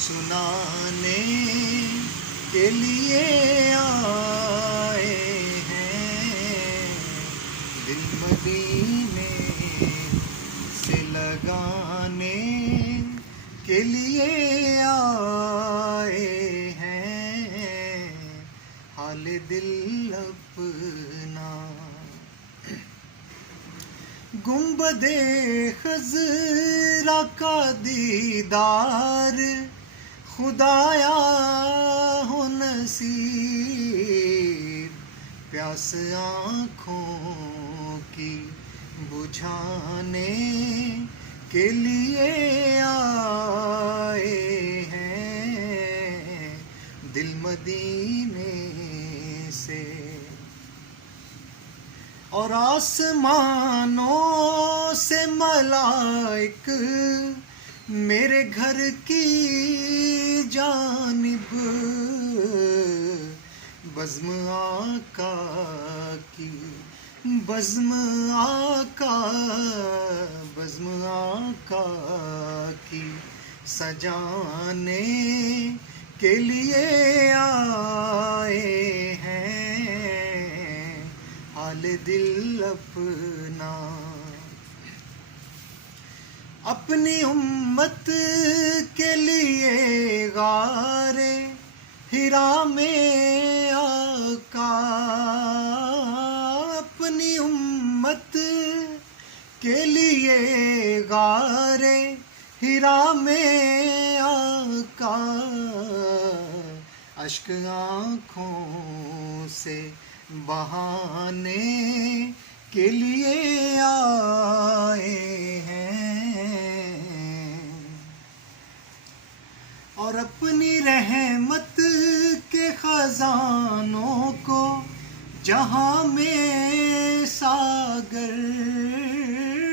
سنانے کے لیے آئے ہیں، دل مدینے سے لگانے کے لیے آئے ہیں، حال دل اپنا۔ گنبد خضرا کا دیدار خدایا ہو نصیب، پیاس آنکھوں کی بجھانے کے لیے آئے ہیں، دل مدینے سے۔ اور آسمانوں سے ملائک میرے گھر کی جانب بزم آقا کی، بزم آقا کی سجانے کے لیے آئے ہیں، حال دل اپنا۔ اپنی امت کے لیے غار حرا میں آقا، اپنی امت کے لیے غار حرا میں آقا، اشک آنکھوں سے بہانے کے لیے آئے ہیں، اور اپنی رحمت کے خزانوں کو جہاں میں ساگر،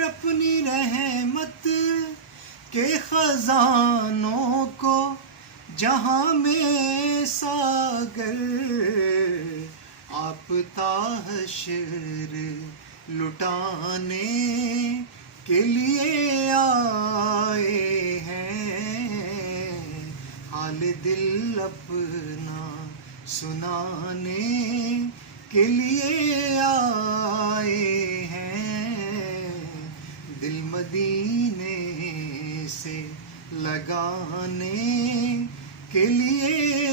اپنی رحمت کے خزانوں کو جہاں میں ساگر، آپ حشر لٹانے کے لیے آئے ہیں، حال دل اپنا سنانے کے لیے آئے ہیں، دل مدینے سے لگانے کے لیے